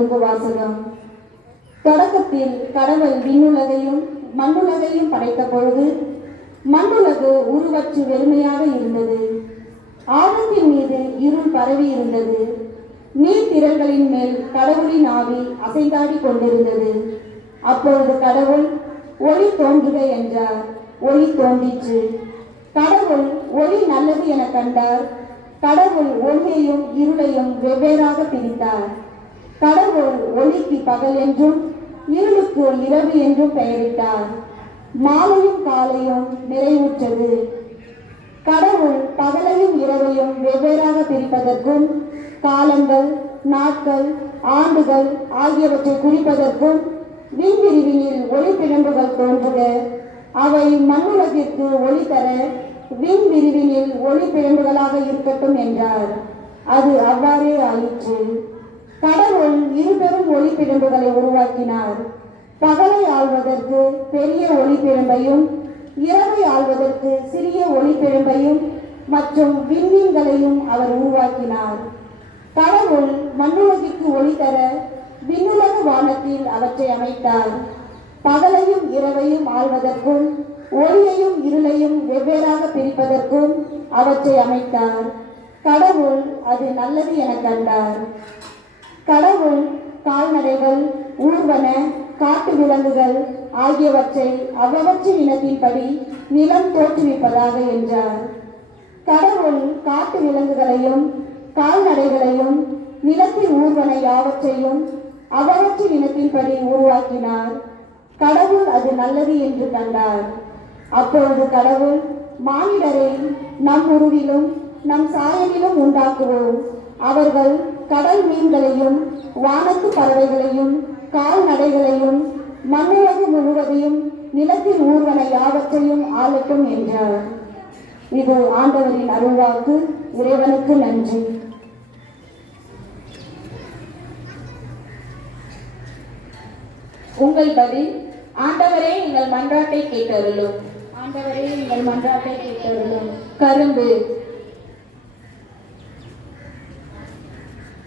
இருந்து வாசகம். தொடக்கத்தில் கடவுள் விண்ணுலகையும் மண்ணுலகையும் படைத்த பொழுது மண்ணுலகு உருவற்று வெறுமையாக இருந்தது. ஆழத்தின் மீது இருள் பரவி இருந்தது. நீர்த்திரள்களின் மேல் கடவுளின் ஆவி அசைந்தாடி கொண்டிருந்தது. அப்பொழுது கடவுள் ஒளி தோன்றுக என்றார். ஒளி தோன்றிற்று. கடவுள் ஒளி நல்லது என கண்டார். கடவுள் ஒளியையும் இருளையும் வெவ்வேறாக பிரித்தார். கடவுள் ஒளிக்கு பகல் என்றும் இருளுக்கு இரவு என்றும் பெயரிட்டார். மாலையும் காலையும் நிறைவுற்றது. கடவுள் பகலையும் இரவையும் வெவ்வேறாக பிரிப்பதற்கும் காலங்கள், நாட்கள், ஆண்டுகள் ஆகியவற்றை குறிப்பதற்கும் விண்பிரிவினில் ஒளிப்பிழம்புகள் தோன்றுக, அவை மண்ணுலகிற்கு ஒளி தர விண்பிரிவினில் ஒளிப்பிழம்புகளாக இருக்கட்டும் என்றார். அது அவ்வாறே ஆயிற்று. கடவுள் இருபெரும் ஒளிப்பிழம்புகளை உருவாக்கினார். பகலை ஆள்வதற்கு பெரிய ஒளிப்பிழம்பையும் இரவை ஆள்வதற்கு சிறிய ஒளிப்பிழம்பையும் மற்றும் விண்மீன்களையும் அவர் உருவாக்கினார். கடவுள் மண்ணுலகிற்கு ஒளி தர விண்ணுலக வானத்தில் அவற்றை அமைத்தார். பகலையும் இரவையும் ஆள்வதற்கும் ஒளியையும் இருளையும் வெவ்வேறாக பிரிப்பதற்கும் அவற்றை அமைத்தார். கடவுள் அது நல்லது என கண்டார். கடவுள் கால்நடைகள், ஊர்வன, காட்டு விலங்குகள் ஆகியவற்றை அவ்வவற்றின் இனத்தின்படி நிலம் தோற்றுவிப்பதாக என்றார். கடவுள் காட்டு விலங்குகளையும் கால்நடைகளையும் நிலத்தின் ஊர்வன யாவற்றையும் அவ்வவற்றின் இனத்தின்படி உருவாக்கினார். கடவுள் அது நல்லது என்று கண்டார். அப்பொழுது கடவுள் மானிடரை நம் உருவிலும் நம் சாயலிலும் உண்டாக்குவோம். அவர்கள் கடல் மீன்களையும் வானத்து பறவைகளையும் கால்நடைகளையும் மண்ணுலகு முழுவதையும் நிலத்தின் ஊர்வன யாவற்றையும் ஆளட்டும் என்றார். இது ஆண்டவரின் அருள்வாக்கு. இறைவனுக்கு நன்றி. உங்கள் பதில்: ஆண்டவரே எங்கள் மன்றாட்டை கேட்டருளும். ஆண்டவரே எங்கள் மன்றாட்டை கேட்டருளும். கரும்பு.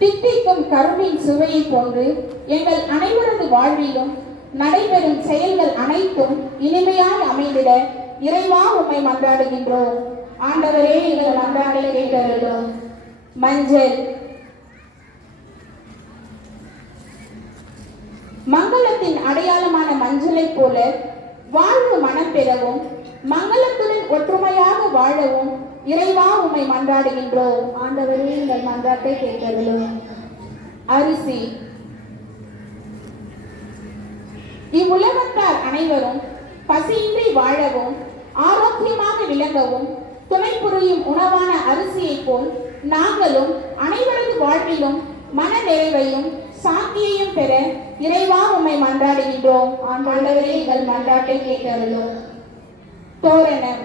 தித்திக்கும் கரும்பின் சுவையை போன்று எங்கள் அனைவரது வாழ்விலும் நடைபெறும் செயல்கள் அனைத்தும் இனிமையாய் அமைந்திட இறைவா உம்மை மன்றாடுகின்றோம். ஆண்டவரே எங்கள் மன்றாட்டை கேட்டருளும். மஞ்சள். மங்களத்தின் அடையாளமான மஞ்சளை போல வாழ்வு மனம் பெறவும் மங்களத்துடன் ஒற்றுமையாக வாழவும் இறைவா உம்மை மன்றாடுகின்றோம். ஆண்டவரே எங்கள் மன்றாட்டை கேட்டருளும். அரிசி. இவ்வுலகத்தார் அனைவரும் பசியின்றி வாழவும் ஆரோக்கியமாக விளங்கவும் துணை புரியும் உணவான அரிசியை போல் நாங்களும் அனைவரது வாழ்விலும் மன நிறைவையும் சாந்தியையும் பெற இறைவா உம்மை மன்றாடுகின்றோம். ஆண்டவரே எங்கள் மன்றாட்டை கேட்டருளும். தோரணம்.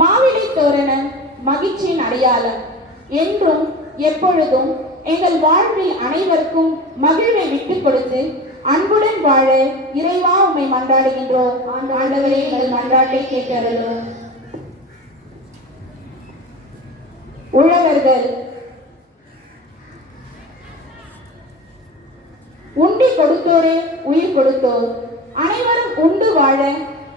மாவிலை தோரணம் மகிழ்ச்சியின் அடையாளம். என்றும் எப்பொழுதும் எங்கள் வாழ்வில் அனைவருக்கும் மகிழ்வை விட்டுக் கொடுத்து அன்புடன் வாழ இறைவா உம்மை மன்றாடுகின்றோம். ஆண்டவரே எங்கள் மன்றாட்டை கேட்டருளும். உழவர்கள். உண்டி கொடுத்தோரே உயிர் கொடுத்தோர். அனைவரும் உண்டு வாழ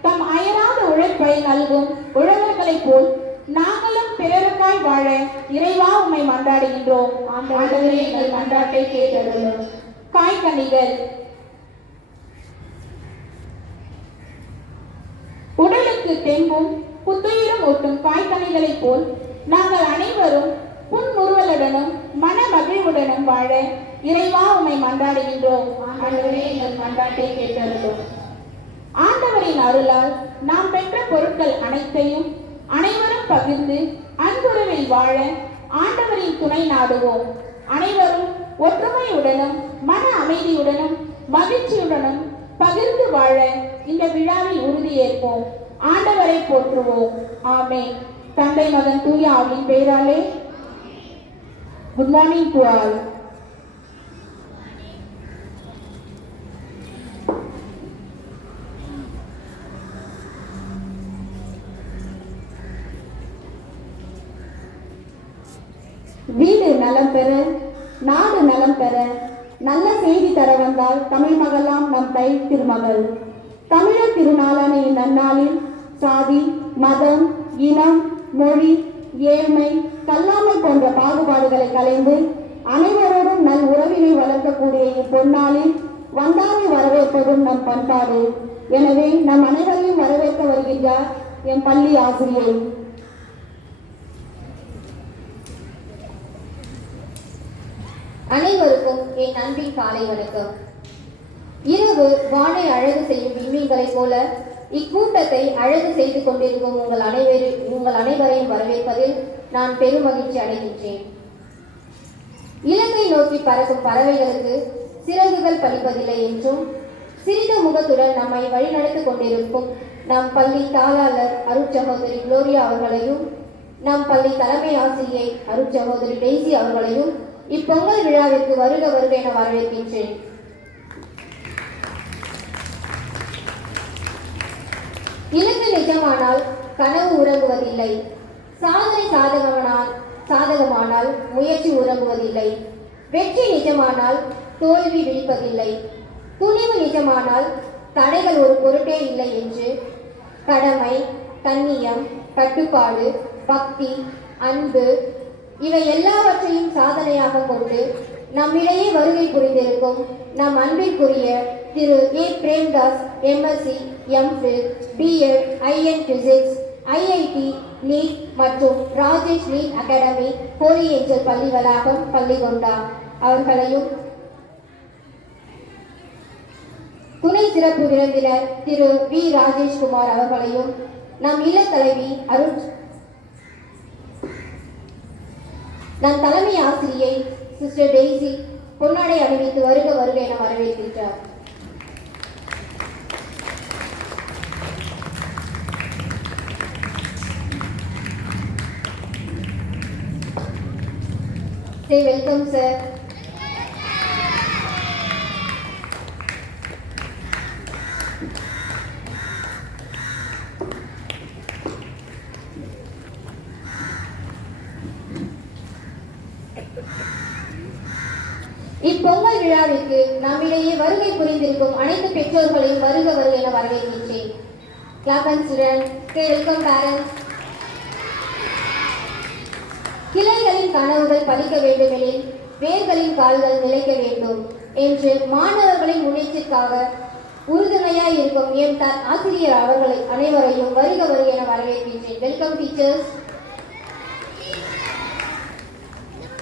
தம் அயராத உழைப்பை நல்கும் உழவர்களைப் போல் நாங்களும் பிறருக்காய் வாழ இறைவா உம்மை மன்றாடுகின்றோம். ஆண்டவரே எங்கள் மன்றாட்டை கேட்டருளும். காய்கனிகள். உடலுக்கு தெம்பும் புத்துயிரும் ஊட்டும் காய்கனிகளைப் போல் நாங்கள் அனைவரும் புன்முறுவலுடனும் மன மகிழ்வுடனும் வாழ இறைவா உம்மை மன்றாடுகின்றோம். ஆண்டவரே எங்கள் மன்றாட்டை கேட்டருளும். ஆண்டவரின் அருளால் நாம் பெற்ற பொருட்கள் அனைத்தையும் அனைவரும் பகிர்ந்து அன்புறவில் வாழ ஆண்டவரின் துணை நாடுவோம். அனைவரும் ஒற்றுமையுடனும் மன அமைதியுடனும் மகிழ்ச்சியுடனும் பகிர்ந்து வாழ இந்த விழாவில் உறுதியேற்போம். ஆண்டவரை போற்றுவோம். ஆமென். தந்தை, மகன், தூய ஆவியின் பெயராலே. Good morning to all. வீடு நலம் பெற, நாடு நலம் பெற நல்ல செய்தி தர வந்தால் தமிழ் மகளாம் நம் தை திருமகள். தமிழர் திருநாளான இந்நன்னாளில் சாதி, மதம், இனம், மொழி, ஏழ்மை, கல்லாமை போன்ற பாகுபாடுகளை களைந்து அனைவரோடும் நல் உறவினை வளர்க்கக்கூடிய இப்பொன்னாளில் வந்தாரை வரவேற்பதும் நம் பண்பாடு. எனவே நம் அனைவரையும் வரவேற்க வருகின்றார் என் பள்ளி ஆசிரியை. அனைவருக்கும் என் அன்பின் காலை வணக்கம். இரவு வானை அழகு செய்யும் விண்மீன்களைப் போல இக்கூட்டத்தை அழகு செய்து கொண்டிருக்கும் உங்கள் அனைவரையும் வரவேற்பதில் நான் பெரும் மகிழ்ச்சி அடைகின்றேன். இலக்கை நோக்கி பறக்கும் பறவைகளுக்கு சிறகுகள் பலிப்பதில்லை என்றும் சிறித முகத்துடன் நம்மை வழிநடத்திக் கொண்டிருக்கும் நம் பள்ளி தாளாளர் அருட்சகோதரி குளோரியா அவர்களையும் நம் பள்ளி தலைமை ஆசிரியை அருட்சகோதரி டெய்சி அவர்களையும் இப்பொங்கல் விழாவிற்கு வருக வருக என வரவேற்கின்றேன். இலக்கு நிஜமானால் கனவு உறங்குவதில்லை. சாதனை சாதகமானால் முயற்சி உறங்குவதில்லை. வெற்றி நிஜமானால் தோல்வி விழிப்பதில்லை. துணிவு நிஜமானால் தடைகள் ஒரு பொருட்டே இல்லை என்று கடமை, கண்ணியம், கட்டுப்பாடு, பக்தி, அன்பு இவை எல்லாவற்றையும் சாதனையாக கொண்டு நம்மிடையே வருகை புரிந்திருக்கும் நம் அன்பிற்குரிய திரு A Premdas MSc, MPhil, BEd, in physics, IIT NEET மற்றும் Rajesh NEET academy Holy Angel பள்ளி வளாகம் பள்ளிகொண்டா அவர்களையும், துணை சிறப்பு விருந்தினர் திரு வி ராஜேஷ்குமார் அவர்களையும், நம் இளத்தலைவி நம் தலைமை ஆசிரியை சிஸ்டர் டெய்சி பொன்னாடை அணிவித்து வருக வருக என வரவேற்கின்றார். Say welcome, sir. இப்பொங்கல் விழாவிற்கு நம்மிடையே வருகை புரிந்திருக்கும் அனைத்து பெற்றோர்களையும் வருக வருக என வரவேற்கின்றேன். Clap and students. Okay, welcome parents. கிளைகளின் கனவுகள் பலிக்க வேண்டுமெனில் வேர்களின் கால்கள் நிலைக்க வேண்டும் என்று மாணவர்களின் முன்னேற்றத்திற்காக உறுதுணையாய் இருக்கும் எம் ஆசிரியர் அவர்களை அனைவரையும் வருக வருக என வரவேற்கின்றேன். Welcome teachers.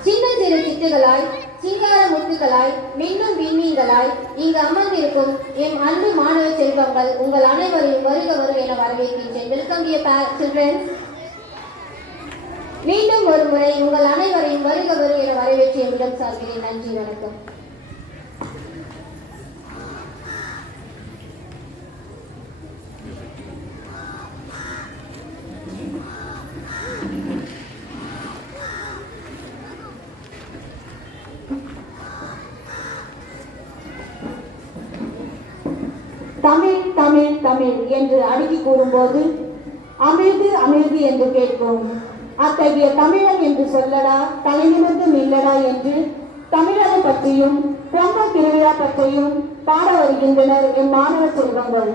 சின்ன சிறு சிட்டுகளாய், சிங்கார முத்துக்களாய், மின்னும் விண்மீன்களாய் இங்கு அமர்ந்திருக்கும் எம் அன்பு மாணவ செல்வங்கள் உங்கள் அனைவரையும் வருக வருக என வரவேற்கின்றேன். Welcome dear childrens. மீண்டும் ஒரு முறை உங்கள் அனைவரையும் வருக வருக என வரவேற்று என்னிடம் சார்கிறேன். நன்றி, வணக்கம். தமிழ் தமிழ் தமிழ் என்று அடுக்கி கூறும்போது அமிழ்து அமிழ்து என்று கேட்கும். அத்தகைய தமிழன் என்று சொல்லடா, தலைநிமிர்ந்து நில்லடா என்று தமிழனை பற்றியும் பொங்கல் திருவிழா பற்றியும் பாட வருகின்றனர் என் மாணவ செல்வங்கள்.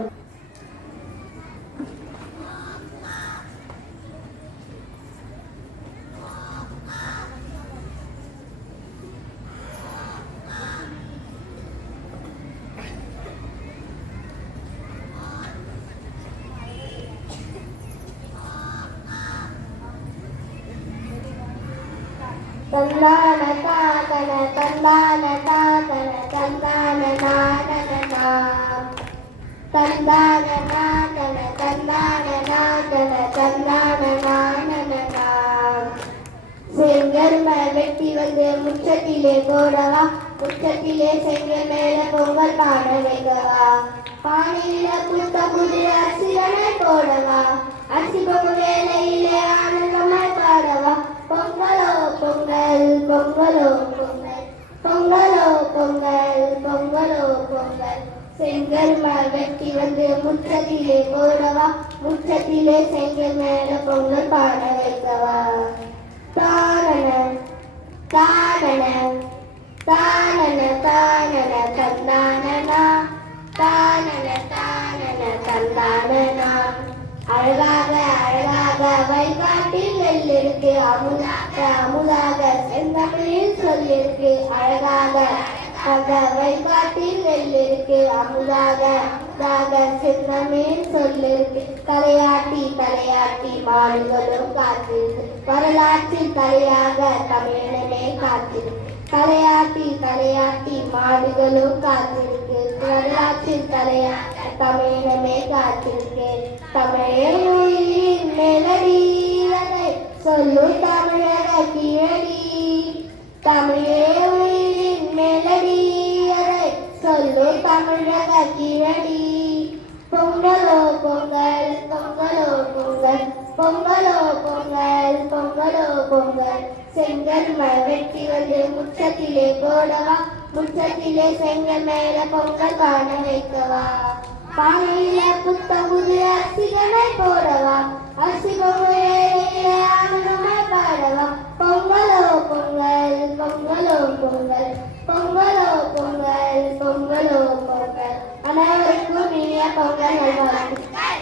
தந்தான தாதன தந்தான தாதன தந்தான நாதன தந்தான நாதன தந்தான நாதன தந்தான நாதன. செங்கரும வெட்டி வந்து முற்றத்திலே போடவா, முற்றத்திலே செங்க மேல பொங்கல் பாட வைக்கவா, பானையில புத்த புதிய அரிசிகளை போடவா, அரிசி பொங்கு வேலையிலே ஆனந்தமாய் பாடவா, பொங்கலோ பொங்கல் பொங்கலோ பொங்கல், பொங்கலோ பொங்கல் பொங்கலோ பொங்கல். செங்கல் வெட்டி வந்து முற்றத்திலே போடவா, முற்றத்திலே செங்கல் மேல பொங்கல் பாட வைக்கவா. தாரண தானன தானன தானன தந்தானனா தானன தானன தந்தானனா அழகாக அழகாக வைகாட்டில் நெல்லிருக்கு அமுதாக அமுதாக செந்தமிழில் சொல்லிருக்கு அழகாக அந்த வைகாட்டில் நெல்லிருக்கு அமுதாக அமுதாக செந்தமிழில் சொல்லிருக்கு தலையாட்டி தலையாட்டி மாடுகளும் காத்திருக்கு வரலாற்றில் தலையாக தமிழனமே காத்திருக்கு தலையாட்டி தலையாட்டி மாடுகளும் காத்திருக்கு வரலாற்றில் தலையாக தமிழனமே காத்திருக்கு தமிழின் மெலடி அதை சொல்லு தமிழக கீழடி தமிழின் மெலடி அதை சொல்லு தமிழக கீழடி பொங்கலோ பொங்கல் பொங்கலோ பொங்கல் பொங்கலோ பொங்கல் பொங்கலோ பொங்கல் செங்கல் வெட்டி வந்து முற்றத்திலே போடவா முற்றத்திலே செங்கல் மேல பொங்கல் காண வைக்கவா பானையில புத்தமுது அரிசிகளை போடவா அரிசி பொங்கலே ஆனந்தமாய் பாடவா பொங்கலோ பொங்கல் பொங்கலோ பொங்கல் பொங்கலோ பொங்கல் பொங்கலோ பொங்கல் அனைவருக்கும் இனிய பொங்கல் நல்வாழ்த்துக்கள்.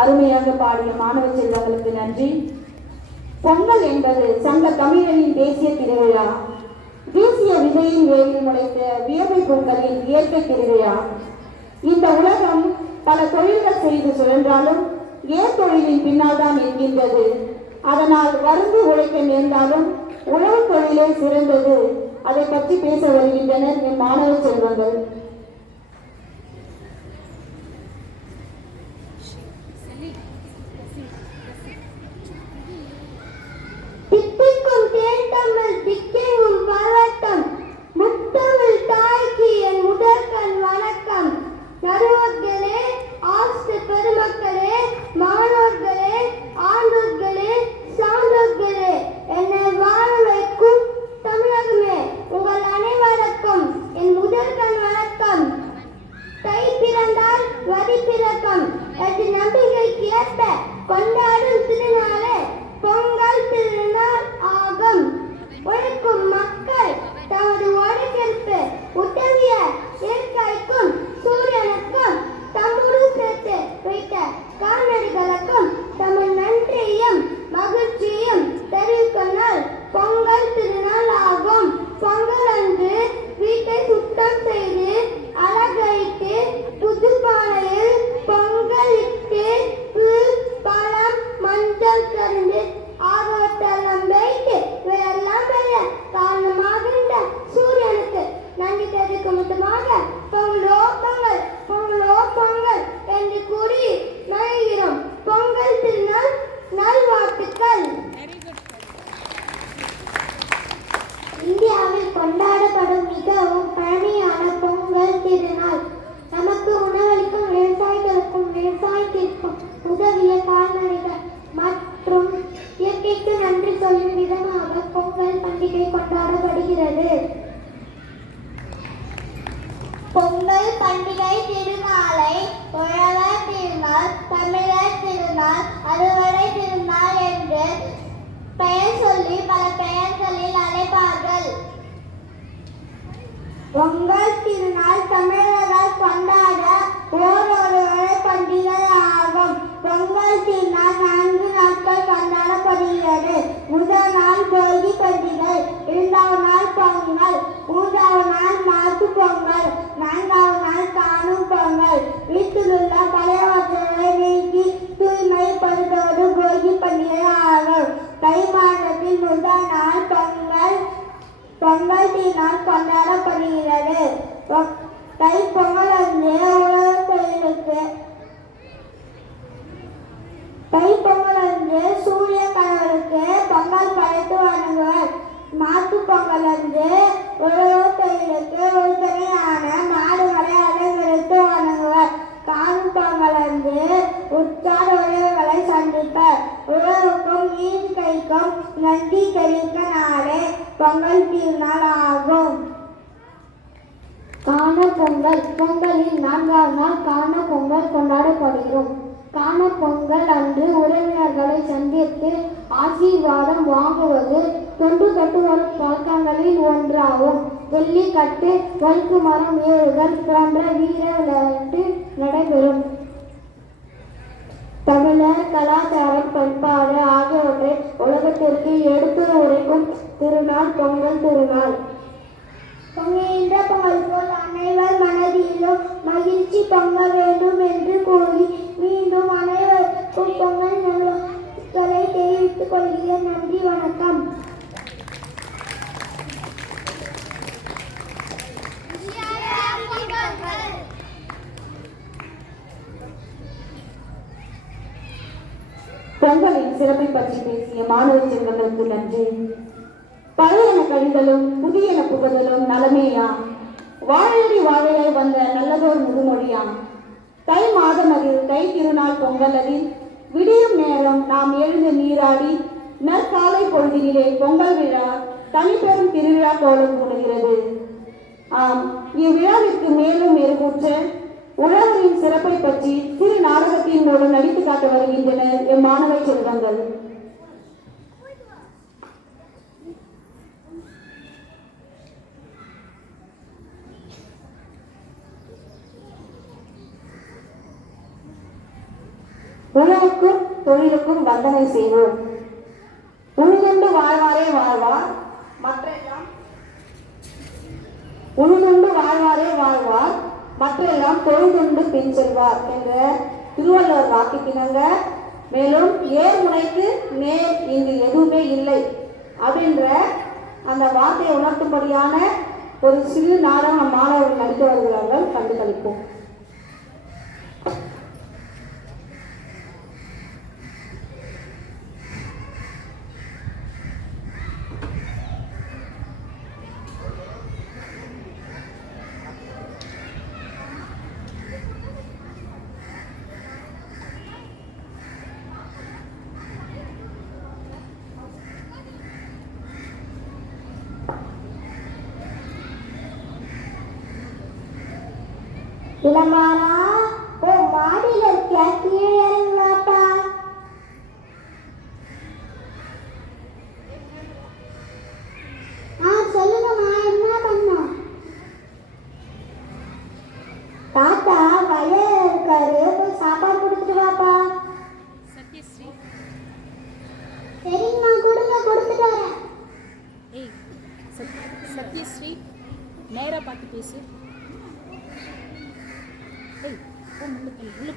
அருமையாக பாடிய மாணவ செல்வங்களுக்கு நன்றி. பொங்கல் என்பது சங்க தமிழனின் தேசிய திருவிழா. வீசிய விதையின் வேரில் முளைத்த வியர்வை பொங்கலின் இயற்கை திருவிழா. இந்த உலகம் பல தொழில்கள் செய்து சுழன்றாலும் ஏன் தொழிலின் பின்னால் தான் இருக்கின்றது. அதனால் வருந்து உழைக்க நேர்ந்தாலும் உழவு தொழிலே சிறந்தது. அதை பற்றி பேச வருகின்றனர் என் மாணவ செல்வங்கள். தித்திக்கும் தேன்தமிழ் திக்கெங்கும் பரவட்டும் முத்தமிழ் தாய்க்கு என் முதற்கண் வணக்கம். நடுவர்களே, ஆசிரிய பெருமக்களே, மாணவர்களே, ஆண்டோர்களே, சான்றோர்களே, என்னை வாழ வைக்கும் தமிழகமே, உங்கள் அனைவருக்கும் என் முதற்கண் வணக்கம். தை பிறந்தால் வரி பிறக்கும் என்ற நம்பிக்கைக்கு ஏற்ப கொண்டாடும் திருநாளே பொங்கல் திருநாள் ஆகும். உழைக்கும் மக்கள் தமது உழைப்பிற்கு உதவிய இயற்கைக்கும் சூரியனுக்கும் தம்முடன் சேர்த்து வைத்த கால்நடைகளுக்கும் தமது நன்றியையும் மகிழ்ச்சியையும் தெரிவிக்கும் நாள் பொங்கல் திருநாள் ஆகும். பொங்கல் அன்று வீட்டை சுத்தம் செய்து அலங்கரித்து புது பானையில் பொங்கலிட்டு பழம் மஞ்சள் கருந்து ஆகியவற்றெல்லாம் வைத்து இவையெல்லாம் பெரிய காரணமாக சூரியனுக்கு நன்றி தெரிவிக்கும் விதமாக பொங்கலோ பொங்கல் பொங்கலோ பொங்கல் என்று கூறி நல்கிறோம். பொங்கல் திருநாள் நல்வாழ்த்துக்கள். இந்தியாவில் கொண்டாடப்படும் மிகவும் பழமையான பொங்கல் திருநாள். நமக்கு உணவளிக்கும் விவசாயிகளுக்கும் விவசாயத்திற்கும் உதவிய கால்நடைகள் மற்றும் இயற்கைக்கு நன்றி சொல்லும் விதமாக பொங்கல் பண்டிகை கொண்டாடப்படுகிறது. பொங்கல் பண்டிகை திருநாளை உழவர் திருநாள், தமிழர் திருநாள், அறுவடை திருநாள் என்று பெயர் சொல்லி பல பெயர்களில் அழைப்பார்கள். பொங்கல் திருநாள் தமிழர்கள் கொண்டாட ஓரொரு பண்டிகை ஆகும். பொங்கல் திருநாள் 4 நாட்கள் கொண்டாடப்படுகிறது. முதல் நாள் போகி பண்டிகை, 2வது நாள் பொங்கல், 3வது நாள் மாட்டு பொங்கல், 4வது நாள் காணும் பொங்கல். வீட்டில் உள்ள பழையவற்றை நீக்கி தூய்மைப்படுத்துவது போகி பண்டிகை ஆகும். தை மாதத்தில் முதல் நாள் பொங்கல் திருநாள் கொண்டாடப்படுகிறது. தை பொங்கல் அன்று உழவர் தொழிலுக்கு தைப்பொங்கல் அன்று சூரிய கடவுளுக்கு பொங்கல் படைத்து வணங்குவர். மாட்டு பொங்கல் அன்று உழவர் தொழிலுக்கு உறுதுணையான மாடுகளை அலங்கரித்து வணங்குவர். காணும் பொங்கல் அன்று உற்றார் உறவுகளை சந்திப்பர். உழவுக்கும் இயற்கைக்கும் நன்றி தெரிவிக்க நாளே பொங்கல் திருநாள் ஆகும். காண பொங்கல். பொங்கலில் 4ஆம் நாள் காண பொங்கல் கொண்டாடப்படுகிறோம். காண பொங்கல் அன்று உறவினர்களை சந்தித்து ஆசீர்வாதம் வாங்குவது தொன்று தொட்டு வரும் பழக்கங்களில் ஒன்றாகும். வெள்ளிக்கட்டு, வழுக்கு மரம் ஏறுதல் போன்ற வீர விளையாட்டு நடைபெறும். தமிழர் கலாச்சாரம், பண்பாடு ஆகியவற்றை உலகத்திற்கு எடுத்து உரைக்கும் திருநாள் பொங்கல் திருநாள். பொங்குகின்ற பொங்கல் போல் அனைவர் மனதிலும் மகிழ்ச்சி பொங்க வேண்டும் என்று கூறி மீண்டும் அனைவருக்கும் பொங்கல் நல்வாழ்த்துக்களை தெரிவித்துக் கொள்கிறேன். நன்றி, வணக்கம். பொங்கலின் சிறப்பை பற்றி பேசிய மாணவ செல்வங்களுக்கு நன்றி. பழையன கழிதலும் புதியன புகுதலும் நலமேயா, வாழையடி வாழையாய் வந்த நல்லதோர் முதுமொழியாம். தை மாதம் அதில் தை திருநாள் பொங்கல் அதில் விடியும் நேரம் நாம் எழுந்து நீராடி நற்காலை பொழுதிலே பொங்கல் விழா தனிப்பெரும் திருவிழா கோலம் கூடுகிறது. ஆம், இவ்விழாவிற்கு மேலும் மெருகூற்ற உழவரின் சிறப்பை பற்றி சிறு நாடகத்தின் மூலம் நடித்து காட்ட வருகின்றனர் எம்மாணவ செல்வங்கள். உழவுக்கும் தொழிலுக்கும் வந்தனை செய்வோம். உழுதுண்டு வாழ்வாரே வாழ்வார், மற்றெல்லாம் உழுதுண்டு வாழ்வாரே வாழ்வார், மற்றெல்லாம் தொழுதுண்டு பின் செல்வார் என்ற திருவள்ளுவர் வாக்கிக்கிணங்க, மேலும் ஏர் முனைக்கு நேர் இங்கு எதுவுமே இல்லை அப்படின்ற அந்த வார்த்தையை உணர்த்தும்படியான ஒரு சிறு நாடகம் மாணவர்கள் நடிக்க வருகிறார்கள். கண்டுகளிப்போம். இளமானா, ஓ மாடியில் இருக்க கீழே இறங்குவாப்பா. சொல்லுங்கம்மா, என்ன பண்ணோம்? தாத்தா வயல் இருக்காரு, போய் சாப்பாடு கொடுத்துட்டு வாப்பா. சத்யஸ்ரீ, சரிங்கம்மா, கொடுங்க, கொடுத்துட்டு வரேன். ஏய் சத்யஸ்ரீ, நேரா பார்த்து பேசு. ஏய், உள்ள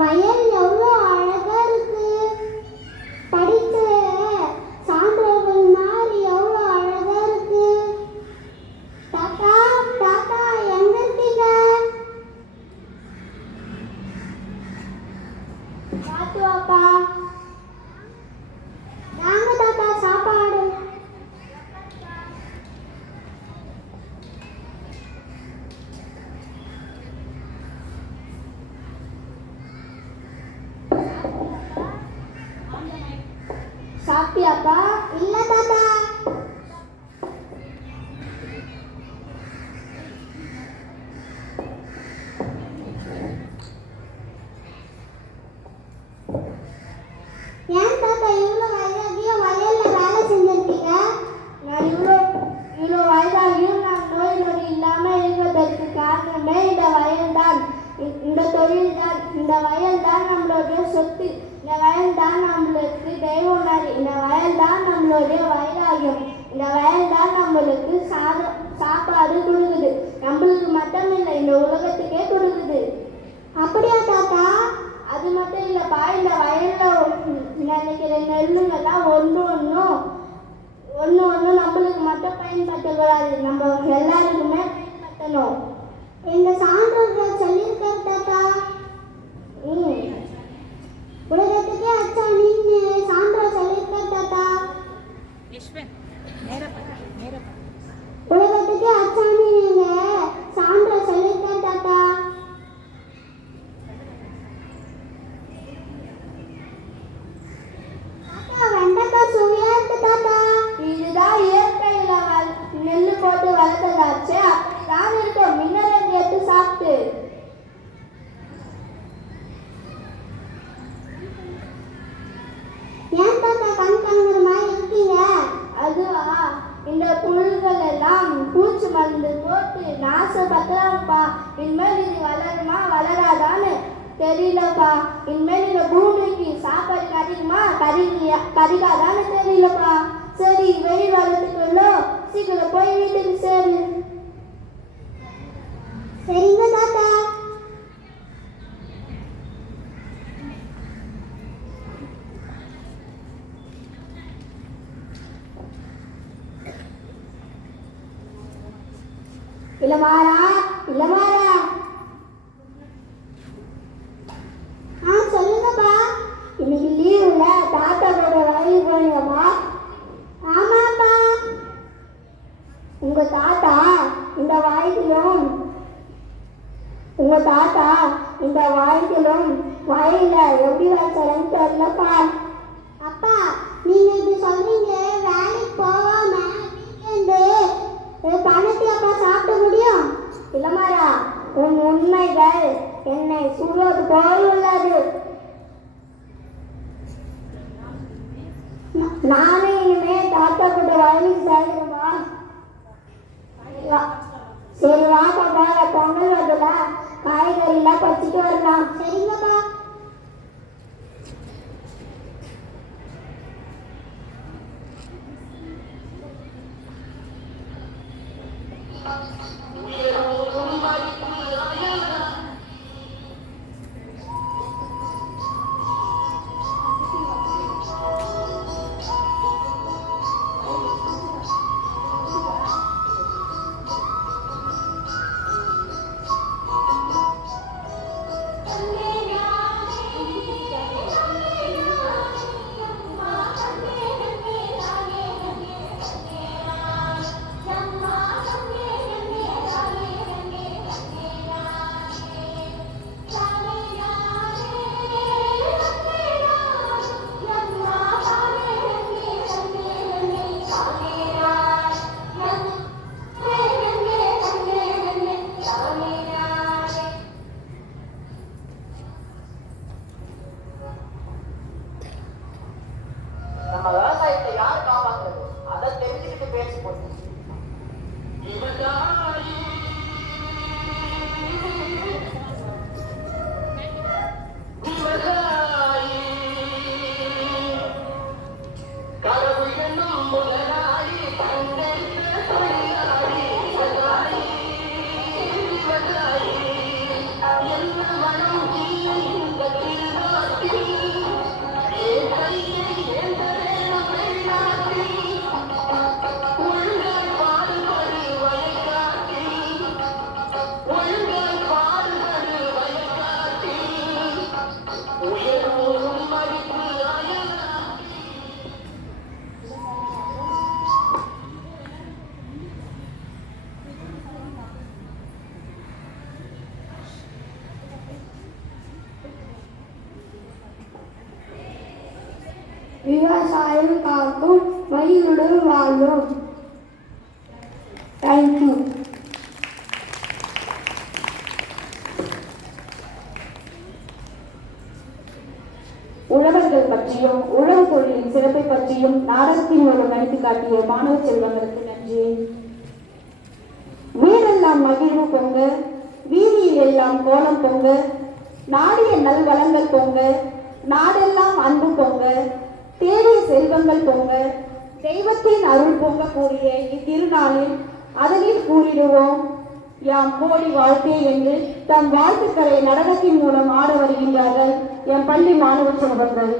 வயல் எவ்வளோ அழகா இருக்கு. படித்த சான்றோர்கள் மாதிரி எவ்வளோ அழகா இருக்கு. தாத்தா, தாத்தா, எங்க இருக்கீங்க? பார்த்து வாப்பா. வாங்க தாத்தா, சாப்பாடு. சாப்பிட்டியாப்பா? இல்ல தாத்தா. ஏன் தாத்தா இவ்வளோ வயதாகியும் வயல்ல வேலை செஞ்சிருக்கீங்க? நான் இவ்வளோ வயதாகியும் நான் நோய் நொடி இல்லாம இருப்பதற்கு காரணமே இந்த வயல் தான், இந்த தொழில் தான். இந்த வயல் தான் நம்மளுடைய சொத்து. இந்த வயல் தான் நம்மளுக்கு தெய்வம் மாதிரி. இந்த வயல் தான் நம்மளுடைய வைராகியம். இந்த வயல் தான் நம்மளுக்கு சாப்பாடு கொடுக்குது. நம்மளுக்கு மட்டும் இல்லை, இந்த உலகத்துக்கே கொடுக்குது. அப்படியா தாத்தா? அது மட்டும் இல்லைப்பா, இந்த வயலில் நினைக்கிற நெல்லுங்கெல்லாம் ஒன்று ஒன்று நம்மளுக்கு மட்டும் பயன்படுத்தக்கூடாது, நம்ம எல்லாருக்குமே பயன்படுத்தணும். எங்க சான்றோர்கள் சொல்லியிருக்காரு தாத்தா. உலகத்துக்கே அச்சா நீங்க சான்றோர் சொல்லியிருக்காரு தாத்தா. யஷ்வந்த், நாசை பத்திரம்ப்பா. இனிமேல் இது வளருமா வளராதான்னு தெரியலப்பா. இனிமேல் இந்த பூமிக்கு சாப்பாடு கறிக்காதான்னு தெரியலப்பா. சரி, வெயில் வரத்துக்குள்ள சீக்கிரம் போய் வீட்டுக்கு சேரு. சரிங்க தாத்தா. இளமாரா, இளமாரா. சொல்லுங்கப்பா. இன்னைக்கு லீவுல தாத்தா கூட வயலுக்கு போனீங்கப்பா? ஆமாப்பா. உங்க தாத்தா இந்த வாய்க்கிலும் வயல எப்படி வச்சாரன்னு தெரியலப்பா. அப்பா, நீங்க இப்படி சொல்றீங்க, வேலைக்கு போகாம வீட்டிலேருந்து பணத்தை அப்பா சாப்பிட முடியும்? இளமாரா, உன் உண்மைகள் என்னை சொல்வது போல் உள்ளது. நானே இனிமே தாத்தா கூட வயலுக்கு சேர்க்கிறேன்பா. சரி வாப்பா, பொங்கல் வருதுல, காய்கறிலாம் பறிச்சுட்டு வரலாம். சரிங்கப்பா. நம்ம விவசாயத்தை யார் காப்பாற்றுறது? அதை தெரிஞ்சுக்கிட்டு பேசணும். விவசாயம் காக்கும், வயிறுடன் வாழும். தேங்க்யூ. உழவர்கள் பற்றியும் உழவு தொழிலின் சிறப்பை பற்றியும் நாடகத்தின் மூலம் நடித்து காட்டிய மாணவ செல்வங்களுக்கு நன்றி. வீடெல்லாம் மகிழ்வு பொங்க, வீதியில் எல்லாம் கோலம் பொங்க, நாடிய நல்வளங்கள் பொங்க, நாடெல்லாம் அன்பு பொங்க, தேடிய செல்வங்கள் பொங்க, தெய்வத்தின் அருள் பொங்க கூடிய இத்திருநாளில் அதனில் கூறிடுவோம் யாம் கோடி வாழ்க்கை என்று தம் வாழ்த்துக்களை நடனத்தின் மூலம் ஆட வருகின்றார்கள் என் பள்ளி மாணவ செல்வங்கள்.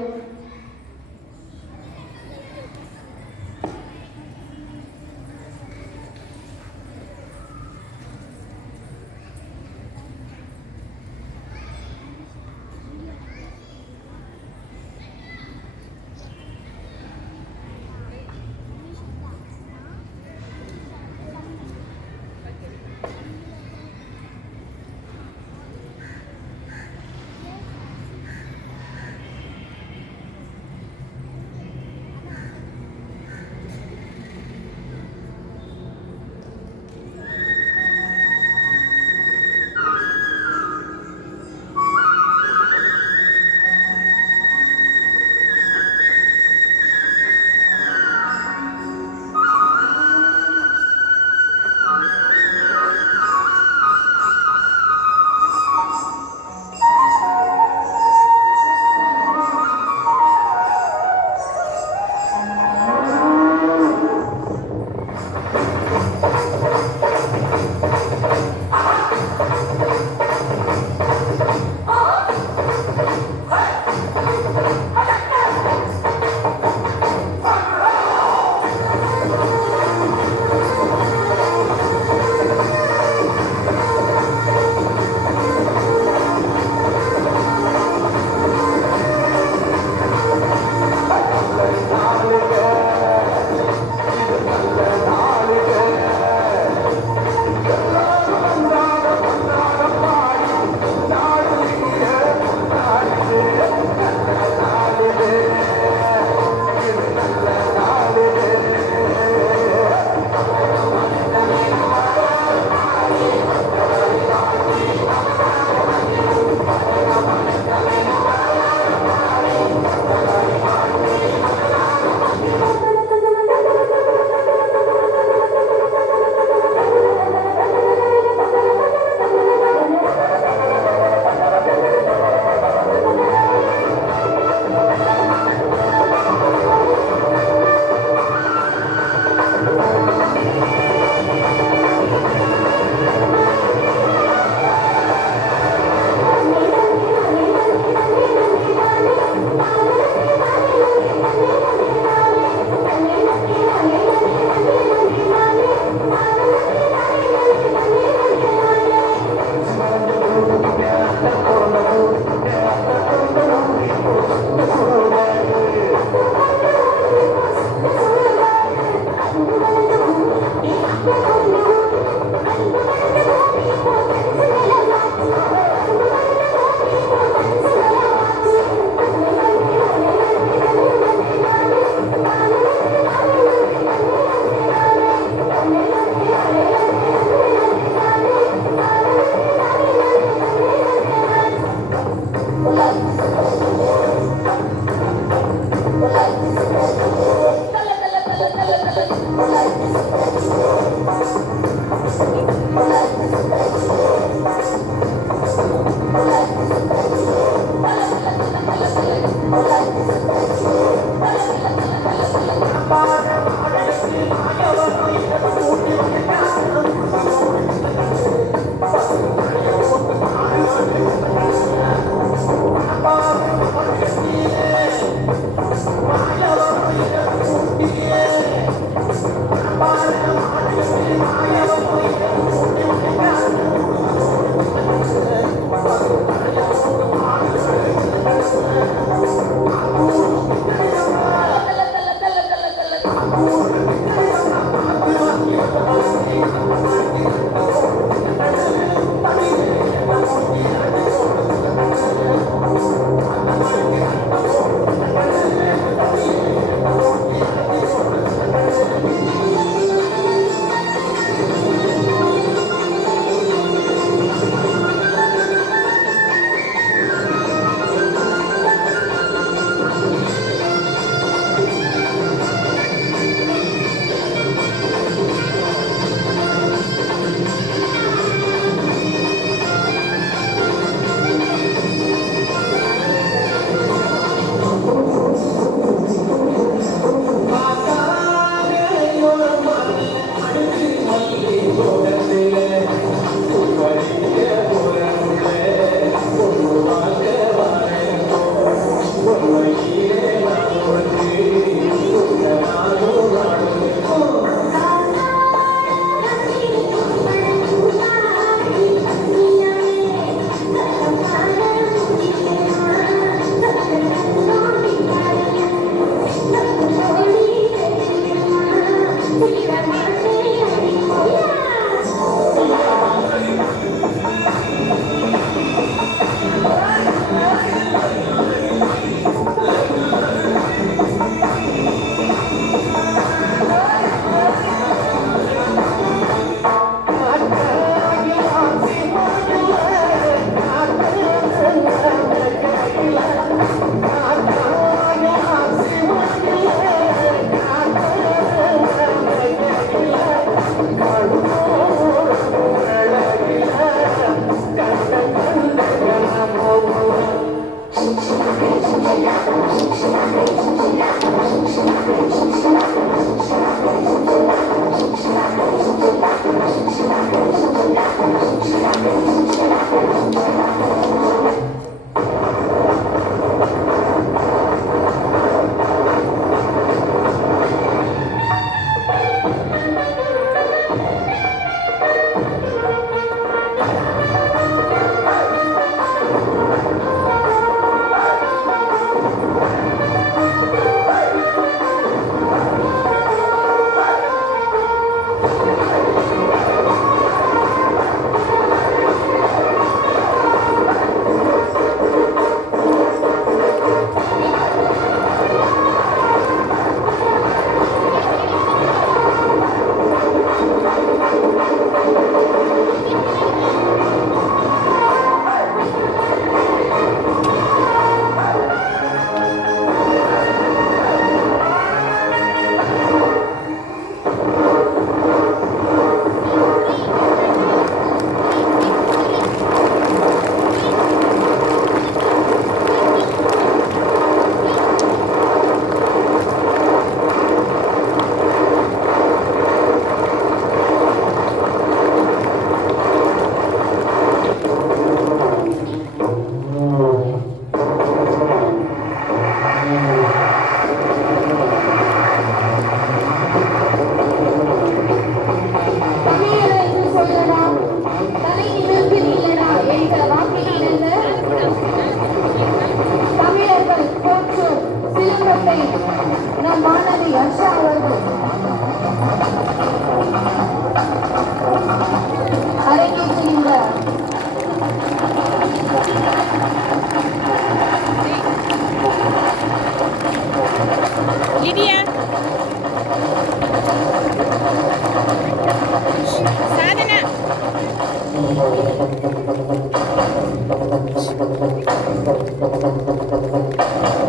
Good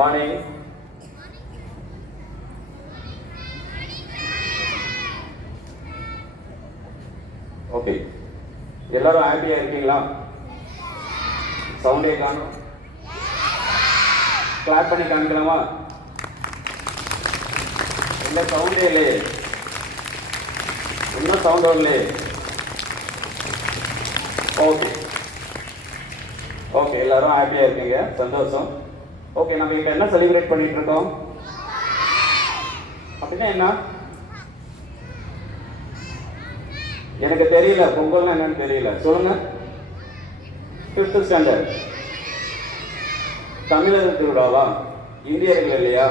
morning. ஓகே, எல்லாரும் ஹாப்பியா இருக்கீங்களா? சவுண்டே காணும். கிளாப் பண்ணி காமிக்கலாமா? இல்ல சவுண்டே இல்லையே, இன்னும் சவுண்ட் வரலையே. ஓகே ஓகே, எல்லாரும் ஹாப்பியா இருக்கீங்க, சந்தோஷம். ஓகே, நம்ம இப்ப என்ன செலிப்ரேட் பண்ணிட்டு இருக்கோம் அப்படின்னா என்ன? எனக்கு தெரியல, பொங்கல்னா என்னன்னு தெரியல, சொல்லுங்க. 5th ஸ்டாண்டர்ட் தமிழர் திருவிழாவா? இந்தியர்கள் இல்லையா?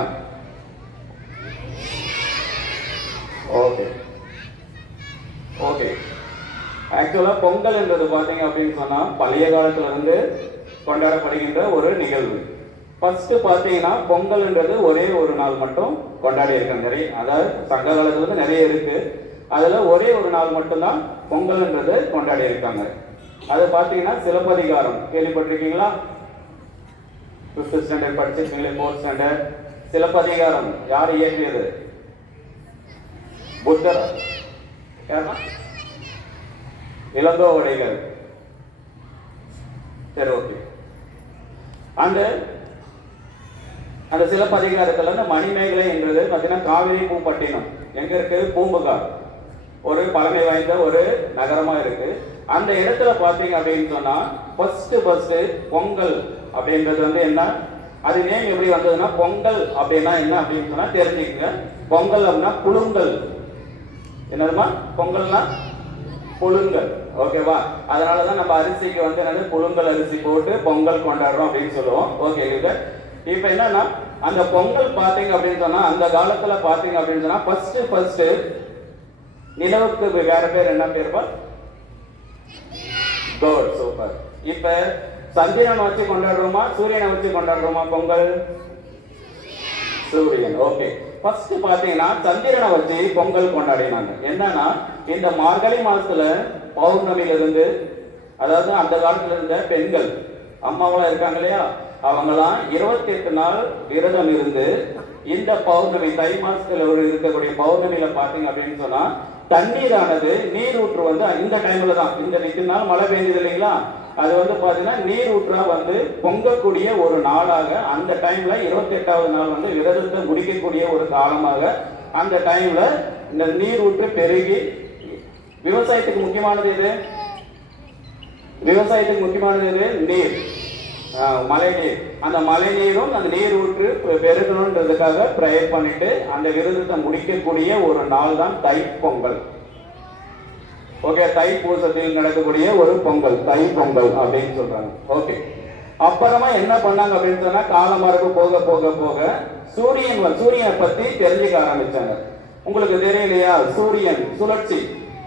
Okay okay. ஆக்சுவலா பொங்கல் என்றது பாத்தீங்க அப்படின்னு சொன்னா பழைய காலத்துல இருந்து கொண்டாடப்படுகின்ற ஒரு நிகழ்வு. ஃபர்ஸ்ட் பாத்தீங்கன்னா பொங்கல்ன்றது ஒரே ஒரு நாள் மட்டும் கொண்டாடி இருக்காங்க. நிறைய, அதாவது சங்க காலத்துல இருந்து நிறைய இருக்கு. அதுல ஒரே ஒரு நாள் மட்டும்தான் பொங்கல்ன்றது கொண்டாடி இருக்காங்க. அது பாத்தீங்கன்னா சிலப்பதிகாரம் கேள்விப்பட்டிருக்கீங்களா? 5th standard படிச்சிருக்கீங்களே, 4th standard. Silappatikaram யார் இயற்றியது? புத்தர். யாருன்னா? இளங்கோவடிகள். சரி, ஓகே. அந்த சிலப்பதிகாரத்துல இந்த மணிமேகலை என்றது பார்த்தீங்கன்னா காவிரி பூம்பட்டினம் எங்க இருக்கு? பூம்புகார், ஒரு பழமை வாய்ந்த ஒரு நகரமா இருக்கு. அந்த இடத்துல பாத்தீங்க அப்படின்னு சொன்னா ஃபர்ஸ்ட் பொங்கல் அப்படின்றது வந்து என்ன, அது நேம் எப்படி வந்ததுன்னா, பொங்கல் அப்படின்னா என்ன அப்படின்னு சொன்னா தெரிஞ்சுக்கங்க. பொங்கல் அப்படின்னா புழுங்கல். என்னதுமா? பொங்கல்னா புழுங்கல். ஓகேவா? அதனாலதான் நம்ம அரிசிக்கு வந்து என்னது, புழுங்கல் அரிசி போட்டு பொங்கல் கொண்டாடுறோம் அப்படின்னு சொல்லுவோம். ஓகே. இப்ப என்னன்னா, அந்த பொங்கல் பாத்தீங்க அப்படின்னு சொன்னா அந்த காலத்துல பாத்தீங்க அப்படின்னு சொன்னா ஃபர்ஸ்ட் நிலவுக்கு வேற பேர் என்ன பேருப்பா? கோட். சூப்பர். இப்ப சந்திரனை வச்சு கொண்டாடுறோமா சூரியனை வச்சு கொண்டாடுறோமா பொங்கல்? சூரியன். ஓகே. ஃபர்ஸ்ட் பாத்தீங்கன்னா சந்திரனை வச்சு பொங்கல் கொண்டாடினாங்க. என்னன்னா, இந்த மார்கழி மாசத்துல பௌர்ணமியில இருந்து, அதாவது அந்த காலத்துல இருந்த பெண்கள் அம்மாவெல்லாம் இருக்காங்க இல்லையா, அவங்கெல்லாம் 28 நாள் விரதம் இருந்து இந்த பௌர்ணமி தை மாசத்துல இருக்கக்கூடிய பௌர்ணமியில பாத்தீங்க அப்படின்னு சொன்னா தண்ணீரானது நீரூற்று வந்து இந்த டைம்ல தான், இந்த 2 நாள் மழை பெய்யுது இல்லைங்களா, அது வந்து பாத்தீங்கன்னா நீரூற்றா வந்து பொங்கக்கூடிய ஒரு நாளாக அந்த டைம்ல 28வது நாள் வந்து விரதத்தை முடிக்கக்கூடிய ஒரு காலமாக அந்த டைம்ல இந்த நீரூற்று பெருகி, விவசாயத்துக்கு முக்கியமானது எது? விவசாயத்துக்கு முக்கியமானது எது? நீர், மழை நீர். அந்த மழை நீரும் அந்த நீர் ஊற்று பெருகணுன்றதுக்காக ப்ரேயர் பண்ணிட்டு அந்த விரதத்தை முடிக்கக்கூடிய ஒரு நாள் தான் தை பொங்கல். ஓகே, தைப்பூசத்தில் நடக்கக்கூடிய ஒரு பொங்கல் தை பொங்கல் அப்படின்னு சொல்றாங்க. ஓகே. அப்புறமா என்ன பண்ணாங்க அப்படின்னு சொன்னா, காலமரபு போக போக போக சூரியனை பத்தி தெரிஞ்சுக்க ஆரம்பிச்சாங்க. உங்களுக்கு தெரியலையா? சூரியன் சுழற்சி,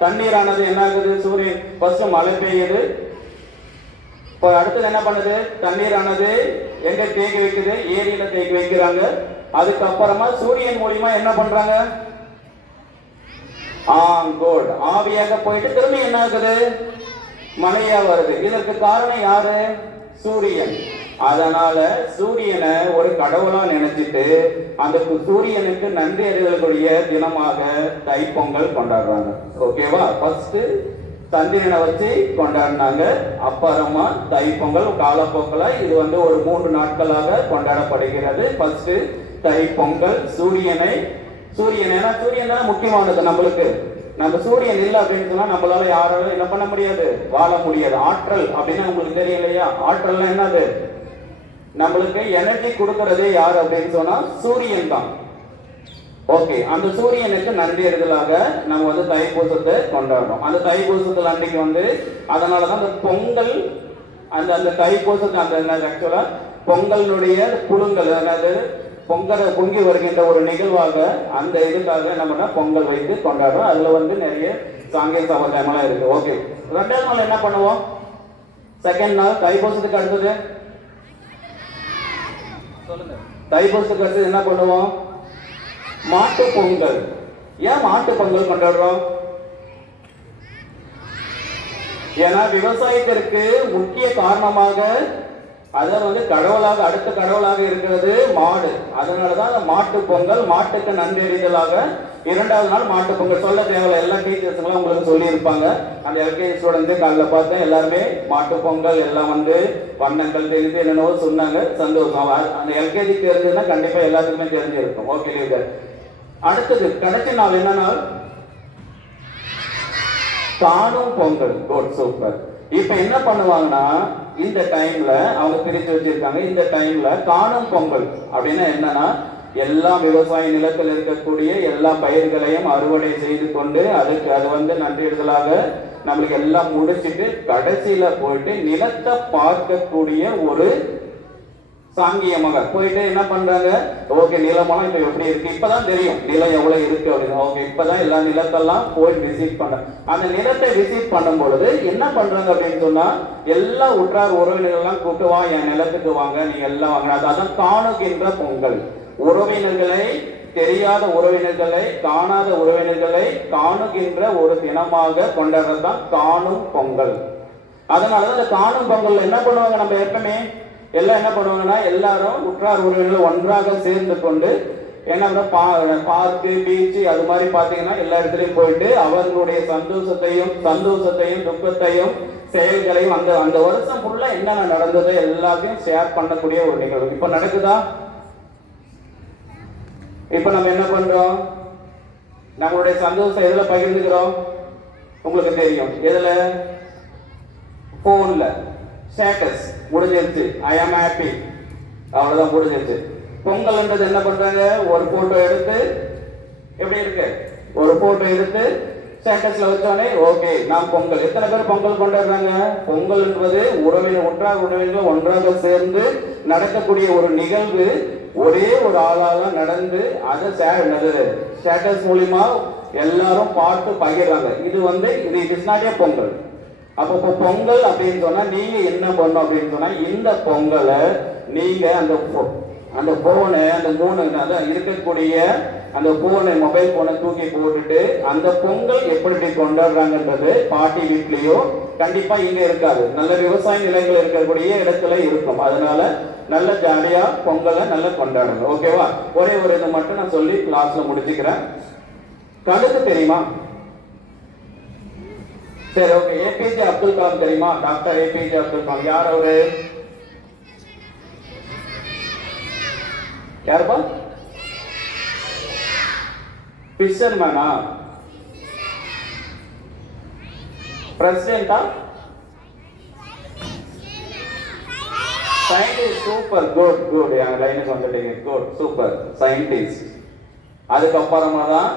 தண்ணீரானது என்ன ஆகுது? சூரியன் ஃபர்ஸ்ட் மழை பெய்யுது, இப்போ அடுத்தது என்ன பண்ணுது? தண்ணீரானது எங்க தேக்கி வைக்குது? ஏரியில தேக்கி வைக்கிறாங்க. அதுக்கப்புறமா சூரியன் மூலியமா என்ன பண்றாங்க? குட், ஆவியாக போயிட்டு திரும்பி என்ன ஆகுது? மழையா வருது. இதற்கு காரணம் யாரு? சூரியன். அதனால சூரியனை ஒரு கடவுளா நினைச்சிட்டு அந்த சூரியனுக்கு நன்றி அறிதலுடைய தினமாக தைப்பொங்கல் கொண்டாடுறாங்க. ஓகேவா? ஃபர்ஸ்ட் சந்திரனை வச்சு கொண்டாடினாங்க, அப்புறமா தைப்பொங்கல். காலப்போக்கில் இது ஒரு 3 நாட்களாக கொண்டாடப்படுகிறது. ஃபர்ஸ்ட் தைப்பொங்கல். சூரியன் தான் முக்கியமானது நம்மளுக்கு. நம்ம சூரியன் இல்லை அப்படின்னு சொன்னா நம்மளால யாராலும் என்ன பண்ண முடியாது, வாழ முடியாது. ஆற்றல் அப்படின்னா உங்களுக்கு தெரியும் இல்லையா? ஆற்றல்னா என்னது? நம்மளுக்கு எனர்ஜி கொடுக்கறதே யார் அப்படின்னு சொன்னா சூரியன் தான். ஓகே, அந்த சூரியனுக்கு நன்றி அறிதலாக நம்ம தைப்பூசத்தை கொண்டாடுறோம். அந்த தைப்பூசத்தில் அன்னைக்கு அதனாலதான் அந்த பொங்கல், அந்த தைப்பூசத்தை அந்த ஆக்சுவலா பொங்கலுடைய புழுங்கல், அதாவது பொங்கி வருகின்ற ஒரு நிகழ்வாக அந்த இதுக்காக நம்ம பொங்கல் வைத்து கொண்டாடுறோம். அதுல நிறைய சாங்கிய சம்பிரதாயமெல்லாம் இருக்கு. ஓகே, 2வது நாள் என்ன பண்ணுவோம்? செகண்ட் நாள் தைப்பூசத்துக்கு அடுத்தது சொல்லுங்க. தைப்பூசத்துக்கு அடுத்தது என்ன பண்ணுவோம்? மாட்டு பொங்கல். ஏன் மாட்டு பொங்கல் கொண்டாடுறோம்? ஏன்னா விவசாயத்திற்கு முக்கிய காரணமாக அதாவது கடவுளாக, அடுத்த கடவுளாக இருக்கிறது மாடு. அதனாலதான் அந்த மாட்டு பொங்கல், மாட்டுக்கு நன்றி அறிதலாக 2வது நாள் மாட்டு பொங்கல். சொல்ல தேவையில்ல, எல்லா டீச்சர்ஸுங்களும் உங்களுக்கு சொல்லி இருப்பாங்க. அந்த எல்கேஜி ஸ்டூடெண்ட்ஸ் காலைல பார்த்தேன், எல்லாருமே மாட்டு பொங்கல் எல்லாம் வண்ணங்கள் தெரிஞ்சு என்னென்னவோ சொன்னாங்க. சந்தோஷம். அந்த எல்கேஜி தெரிஞ்சதுன்னா கண்டிப்பா எல்லாத்துக்குமே தெரிஞ்சிருக்கும். ஓகே, அடுத்தது கடைசி நாள் என்ன நாள்? காணும் பொங்கல். Good, super. இப்ப என்ன பண்ணுவாங்கன்னா இந்த டைம்ல அவங்க பிரிச்சு வச்சிருக்காங்க. இந்த டைம்ல காணும் பொங்கல் அப்படின்னா என்னன்னா, எல்லா விவசாய நிலத்தில் இருக்கக்கூடிய எல்லா பயிர்களையும் அறுவடை செய்து கொண்டு அதுக்கு அது நன்றிடுதலாக நம்மளுக்கு எல்லாம் முடிச்சுட்டு கடைசியில போயிட்டு நிலத்தை பார்க்கக்கூடிய ஒரு சாங்கியமாக போயிட்டு என்ன பண்றாங்க? ஓகே, நிலமெல்லாம் இப்ப எப்படி இருக்கு, இப்பதான் தெரியும் நிலம் எவ்வளவு இருக்கு அப்படின்னு. ஓகே, இப்பதான் எல்லா நிலத்தெல்லாம் போய் விசிட் பண்றாங்க. அந்த நிலத்தை விசிட் பண்ணும் பொழுது என்ன பண்றாங்க அப்படின்னு சொன்னா, எல்லா உற்றார் உறவினர்கள்லாம் கூப்பிட்டு, வா என் நிலத்துக்கு வாங்க, நீங்க எல்லாம் வாங்க. அதான் காணுகின்ற பொங்கல். உறவினர்களை, தெரியாத உறவினர்களை, காணாத உறவினர்களை காணுகின்ற ஒரு தினமாக கொண்டாடுறதுதான் காணும் பொங்கல். அதனாலதான் இந்த காணும் பொங்கல் என்ன பண்ணுவாங்க? நம்ம எப்பவுமே எல்லாம் என்ன பண்ணுவாங்கன்னா, எல்லாரும் உற்றார் உறவினர்கள் ஒன்றாக சேர்ந்து கொண்டு என்ன பார்க்கு, பீச்சு அது மாதிரி பாத்தீங்கன்னா எல்லா இடத்துலயும் போயிட்டு அவர்களுடைய சந்தோஷத்தையும் துக்கத்தையும் செயல்களையும் அந்த வருஷம் ஃபுல்லா என்னென்ன நடந்ததோ எல்லாத்தையும் ஷேர் பண்ணக்கூடிய ஒரு நிகழ்வு. இப்ப நடக்குதா? இப்ப நம்ம என்ன பண்றோம்? நம்மளுடைய சந்தோஷத்தை எதுல பகிர்ந்துக்கிறோம்? உங்களுக்கு தெரியும். எதுல? போன்ல ஸ்டேட்டஸ் முடிஞ்சிருச்சு, ஐ ஆம் ஹாப்பி, அவ்வளவுதான், முடிஞ்சிருச்சு. பொங்கல்ன்றது என்ன பண்றாங்க? ஒரு போட்டோ எடுத்து, எப்படி இருக்கு, ஒரு போட்டோ எடுத்து ஸ்டேட்டஸ்ல வச்சோடனே ஓகே நாம் பொங்கல். எத்தனை பேர் பொங்கல் கொண்டாடுறாங்க? பொங்கல் என்பது உற்றார் உறவினர்கள் ஒன்றாக சேர்ந்து நடக்கக்கூடிய ஒரு நிகழ்வு. ஒரே ஒரு ஆளால நடந்து அதை ஸ்டேட்டஸ் மூலியமா எல்லாரும் பார்த்து பகிர்றாங்க. இது it is not a Pongal. அப்போ பொங்கல் அப்படின்னு சொன்னா நீங்க என்ன பண்ணணும் அப்படின்னு சொன்னா, இந்த பொங்கலை நீங்க அந்த போனை, அந்த 3 அதான் இருக்கக்கூடிய அந்த போனை, மொபைல் போனை தூக்கி போட்டுட்டு அந்த பொங்கல் எப்படி கொண்டாடுறாங்கன்றது பாட்டி வீட்லயோ கண்டிப்பா இங்க இருக்காது. நல்ல விவசாய நிலைகள் இருக்கக்கூடிய இடத்துல இருக்கும். அதனால நல்ல ஜாலியா பொங்கலை நல்லா கொண்டாடுங்க. ஓகேவா? ஒரே ஒரு இதை மட்டும் நான் சொல்லி கிளாஸ்ல முடிச்சுக்கிறேன். கழுத்து தெரியுமா? சரி, ஓகே. ஏபிஜே அப்துல் கலாம் தெரியுமா? Doctor APJ Abdul Kalam. யார் அவரு? யாருப்பா? பிஷர்மேனா? பிரசிடென்டா? சயின்டிஸ்ட். Super, good good. என் லைனுக்கு வந்துட்டீங்க. Good, super, scientist. அதுக்கப்புறமா தான்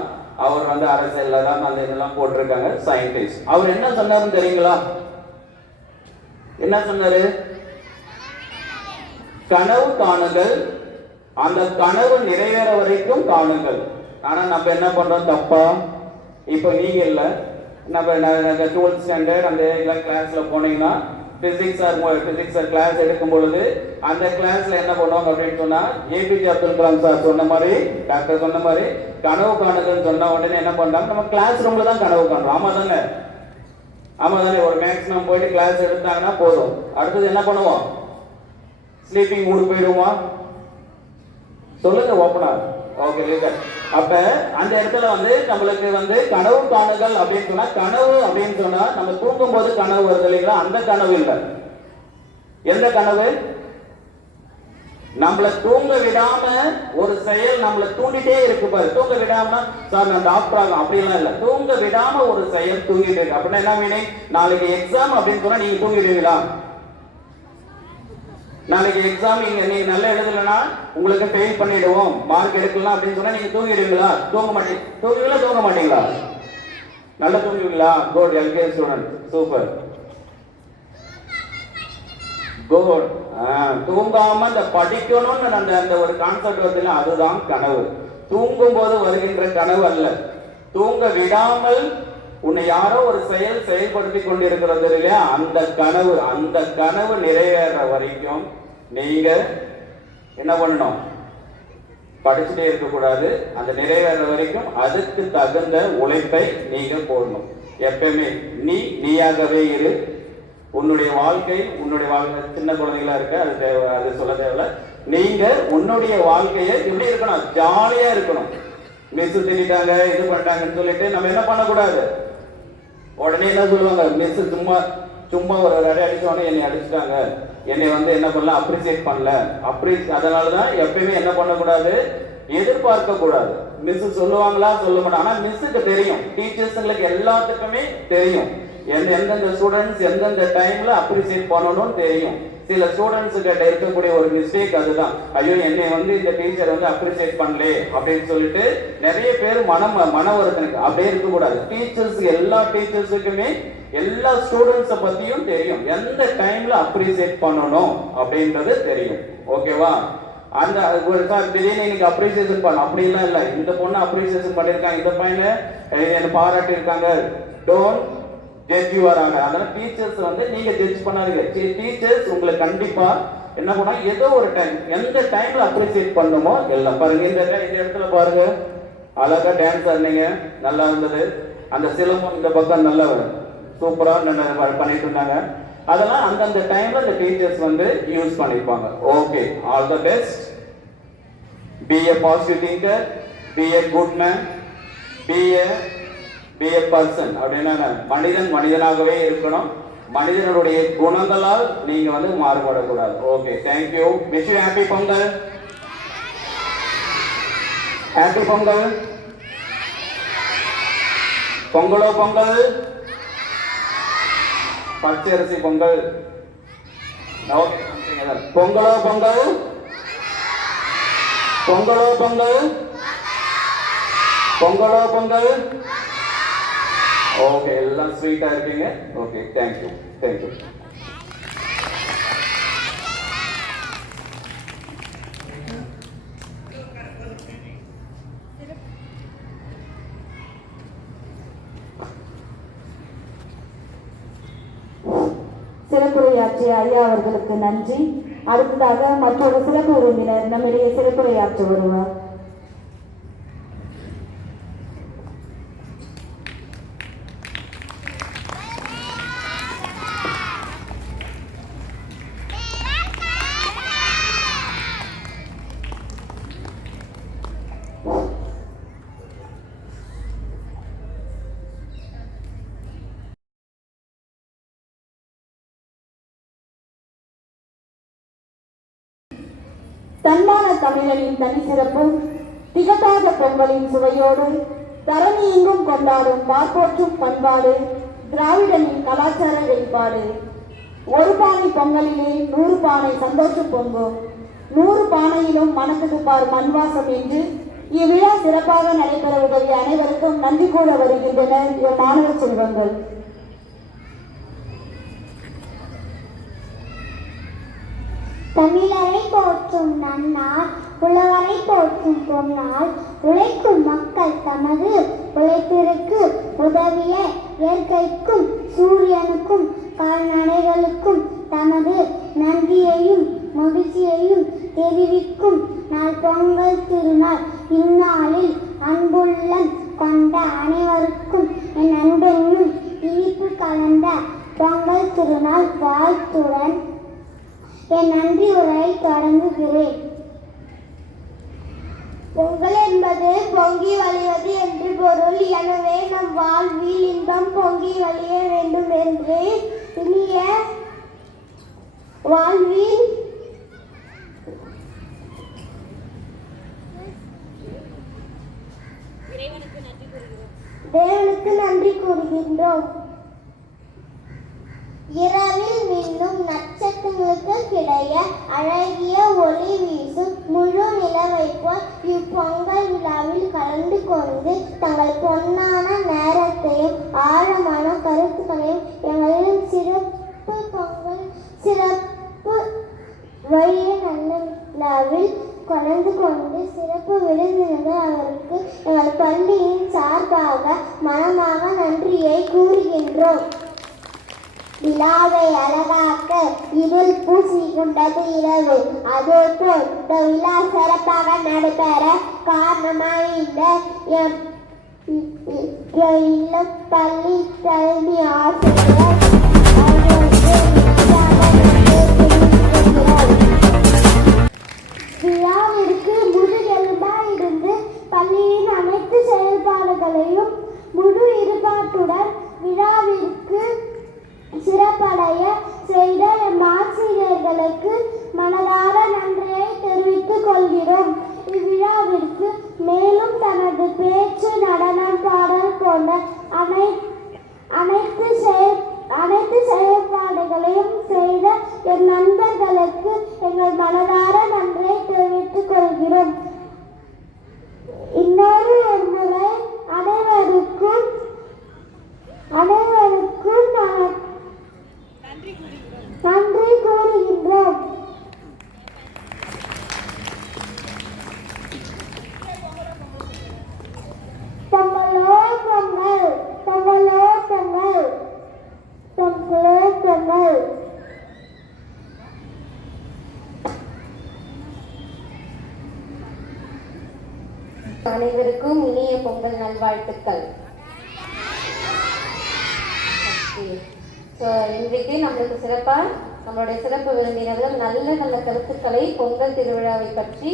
அவர் அரசியல்ல தான் அந்த இதெல்லாம் போட்டிருக்காங்க, சயின்டிஸ்ட். அவர் என்ன சொன்னாருன்னு தெரியுங்களா? என்ன சொன்னாரு? கனவு காணுங்கள், அந்த கனவு நிறைவேற வரைக்கும் காணுங்கள். ஆனா நம்ம என்ன பண்றோம் தப்பா? இப்ப நீங்க இல்ல, நம்ம 12th ஸ்டாண்டர்ட் அந்த கிளாஸ்ல போனீங்கன்னா பிசிக்ஸ் சார் கிளாஸ் எடுக்கும் பொழுது அந்த கிளாஸ்ல என்ன பண்ணுவாங்க அப்படின்னு சொன்னா ஏபிஜே அப்துல் கலாம் சார் சொன்ன மாதிரி, டாக்டர் சொன்ன மாதிரி கனவு காணுங்கன்னு சொன்ன உடனே என்ன பண்றாங்க, நம்ம கிளாஸ் ரூம்ல தான் கனவு காணுறோம். ஆமா தானே? ஆமா தானே? ஒரு மேக்ஸிமம் போயிட்டு கிளாஸ் எடுத்தாங்கன்னா போதும். அடுத்தது என்ன பண்ணுவோம்? ஸ்லீப்பிங் மூடு போயிடுவோம். சொல்லுங்க ஓப்பனா. Okay listen. அப்ப அந்த இடத்துல வந்து நம்மளுக்கு வந்து கனவு காணுதல் அப்படின்னு சொன்னா, கனவு அப்படின்னு சொன்னா நம்ம தூங்கும் போது கனவு வருது இல்லைங்களா? அந்த கனவு இல்லை. எந்த கனவு? நம்மள தூங்க விடாம ஒரு செயல் நம்மள தூண்டிட்டே இருக்கு பாரு. தூங்க விடாம சார் நான் டாக்டர் ஆகும் அப்படிலாம் இல்ல. தூங்க விடாம ஒரு செயல் தூங்கிட்டு இருக்கு அப்படின்னா என்ன மீனிங்? நாளைக்கு எக்ஸாம் அப்படின்னு சொன்னா நீங்க தூங்கிடுவீங்களா? நாளைக்கு எக்ஸாம் நீங்க நல்லா எழுதலன்னா உங்களுக்கு ஃபெயில் பண்ணிடுவோம், மார்க் எடுக்கலாம் அப்படின்னு சொன்னா நீங்க தூங்கிடுவீங்களா? தூங்க மாட்டீங்களா? நல்லா தூங்குவீங்களா? Good. LKG student super good. தூங்காம இந்த படிக்கணும்னு அந்த ஒரு கான்செப்ட் வருதுல, அதுதான் கனவு. தூங்கும் போது வருகின்ற கனவு அல்ல. தூங்க விடாமல் உன்னை யாரோ ஒரு செயல்படுத்தி கொண்டிருக்கிறது இல்லையா? அந்த கனவு நிறைவேற வரைக்கும் நீங்க என்ன பண்ணணும்? படிச்சுட்டே இருக்கக்கூடாது. அந்த நிறைவேற வரைக்கும் அதுக்கு தகுந்த உழைப்பை நீங்க போடணும். எப்பவுமே நீயாகவே இரு. உன்னுடைய வாழ்க்கை சின்ன குழந்தைகளா இருக்க அது தேவை, அது சொல்ல தேவையில்ல. நீங்க உன்னுடைய வாழ்க்கையை எப்படி இருக்கணும்? ஜாலியா இருக்கணும். மிஸ் திட்டாங்க இது பண்ணிட்டாங்கன்னு சொல்லிட்டு நம்ம என்ன பண்ணக்கூடாது? உடனே என்ன சொல்லுவாங்க, மிஸ் சும்மா ஒரு அடி அடிச்சோடனே என்னை அடிச்சுட்டாங்க, என்னை வந்து என்ன பண்ணல, அப்ரிசியேட் பண்ணல. அதனாலதான் எப்பயுமே என்ன பண்ணக்கூடாது? எதிர்பார்க்க கூடாது. மிஸ் சொல்லுவாங்களா சொல்ல மாட்டாங்க. ஆனா மிஸ்ஸுக்கு தெரியும், டீச்சர்ஸுங்களுக்கு எல்லாத்துக்குமே தெரியும் எந்தெந்த ஸ்டூடெண்ட்ஸ் எந்தெந்த டைம்ல அப்ரிசியேட் பண்ணணும்னு தெரியும். சில ஸ்டூடெண்ட்ஸ் கிட்ட இருக்கக்கூடிய ஒரு மிஸ்டேக் அதுதான். ஐயோ என்னை வந்து இந்த டீச்சர் வந்து அப்ரிசியேட் பண்ணலே அப்படின்னு சொல்லிட்டு நிறைய பேர் மன வருத்தனுக்கு அப்படியே இருக்கக்கூடாது. எல்லா டீச்சர்ஸுக்குமே எல்லா ஸ்டூடெண்ட்ஸை பத்தியும் தெரியும், எந்த டைம்ல அப்ரிசியேட் பண்ணணும் அப்படின்றது தெரியும். ஓகேவா? அந்த சார் திடீர்னு இன்னைக்கு அப்ரிசியேஷன் பண்ண அப்படிலாம் இல்லை. இந்த பொண்ணு அப்ரிசியேஷன் பண்ணியிருக்காங்க, இந்த பையனை என்னை பாராட்டி இருக்காங்க. Don't judge your honour. அதனால டீச்சர்ஸ் வந்து நீங்க ஜட்ஜ் பண்ணாதீங்க. டீச்சர்ஸ் உங்களுக்கு கண்டிப்பா என்ன பண்ணா ஏதோ ஒரு டைம், எந்த டைம்ல அப்ரிசியேட் பண்ணுமோ எல்லாம் பாருங்க. இந்த இடத்துல பாருங்க, அழகா டான்ஸ் ஆடுனீங்க, நல்லா இருந்தது. அந்த சிலம்பம் இந்த பக்கம் நல்லா சூப்பரா பண்ணிட்டு இருந்தாங்க. அதெல்லாம் அந்தந்த டைம்ல அந்த டீச்சர்ஸ் வந்து யூஸ் பண்ணிருப்பாங்க. Okay, all the best. Be a positive thinker, be a good man, be a person. அப்படின்னா மனிதனாகவே இருக்கணும். மனிதனுடைய குணங்களால் நீங்க வந்து மாறுபடக்கூடாது. Okay, thank you. Wish you happy Pongal. Happy Pongal. பொங்கலோ பொங்கல், பச்சரிசி பொங்கல். பொங்கலோ பொங்கல், பொங்கலோ பொங்கல், பொங்கலோ பொங்கல். ஓகே, எல்லாம் ஸ்வீட்டா இருக்கீங்க. Okay, thank you. சிறப்புரையாற்றிய ஐயா அவர்களுக்கு நன்றி. அடுத்ததாக மற்றொரு சிறப்பு விருந்தினர் நம்மிடையே சிறப்புரையாற்ற வருவார். தன்மான தமிழனின் தனி சிறப்பும் திகட்டாத பொங்கலின் சுவையோடு தரணி எங்கும் கொண்டாடும் பார்ப்போற்றும் பண்பாடு திராவிடனின் கலாச்சார வெளிப்பாடு. ஒரு பானை பொங்கலிலே 100 பானை சந்தோஷம் பொங்கும், 100 பானையிலும் மனசுக்கு பார் மண்வாசம் என்று இவ்விழா சிறப்பாக நடைபெற உதவிய அனைவருக்கும் நன்றி கூற வருகின்றனர் மாணவ செல்வங்கள். தமிழரை போற்றும் நன்னாள், புலவரை போற்றும் பொன்னாள், உழைக்கும் மக்கள் தமது உழைப்பிற்கு உதவிய இயற்கைக்கும் சூரியனுக்கும் கால்நடைகளுக்கும் தமது நன்றியையும் மகிழ்ச்சியையும் தெரிவிக்கும் நாள் பொங்கல் திருநாள். இந்நாளில் அன்புள்ளம் கொண்ட அனைவருக்கும் என் அன்பென்னும் இனிப்பு கலந்த பொங்கல் திருநாள் வாழ்த்துடன் என் நன்றி உரையை தொடங்குகிறேன். பொங்கல் என்பது பொங்கி வழிவது என்று பொருள். எனவே நம் வாழ்வில் இன்பம் பொங்கி வழிய வேண்டும் என்று இனிய வாழ்வில் தேவனுக்கு நன்றி கூறுகின்றோம். இரவில் மின்னும் நட்சத்திரங்களுக்கு கிடைய அழகிய ஒளி வீசும் முழு நிலவை போல் இப்பொங்கல் விழாவில் கலந்து கொண்டு தங்கள் பொன்னான நேரத்தையும் ஆழமான கருத்துக்களையும் எங்களின் சிறப்பு பொங்கல் சிறப்பு வழிய நல்ல விழாவில் கலந்து கொண்டு சிறப்பு விருந்தினர்கள் அவருக்கு எங்கள் பள்ளியின் சார்பாக மனமாக நன்றியை கூறுகின்றோம். விழாவை அழகாக்க இருள் பூசி கொண்டது இரவு. அதேபோல் இந்த விழா சிறப்பாக நடைபெற காரணமாக இந்த பள்ளி தலைமை ஆசிரியர் விழாவிற்கு முதுகெலும்பாய் இருந்து பள்ளியின் அனைத்து செயல்பாடுகளையும் முழு ஈடுபாட்டுடன் விழாவிற்கு சிறப்படைய செய்த எம் ஆசிரியர்களுக்கு மனதார நன்றியை தெரிவித்துக் கொள்கிறோம். இவ்விழாவிற்கு மேலும் தனது பேச்சு, நடனம், பாடல் போன்ற அனைத்து செயல்பாடுகளையும் செய்த என் நண்பர்களுக்கு எங்கள் மனதார நன்றியை தெரிவித்துக் கொள்கிறோம். இன்னொரு முறை அனைவருக்கும் நன்றி கூறுகின்றோம். பொங்கலோ பொங்கல், பொங்கலோ பொங்கல், பொங்கலோ பொங்கல். அனைவருக்கும் இனிய பொங்கல் நல்வாழ்த்துக்கள். இன்றைக்கு நம்மளுக்கு சிறப்பாக நம்மளுடைய சிறப்பு விருந்தினர்கள் நல்ல நல்ல கருத்துக்களை பொங்கல் திருவிழாவை பற்றி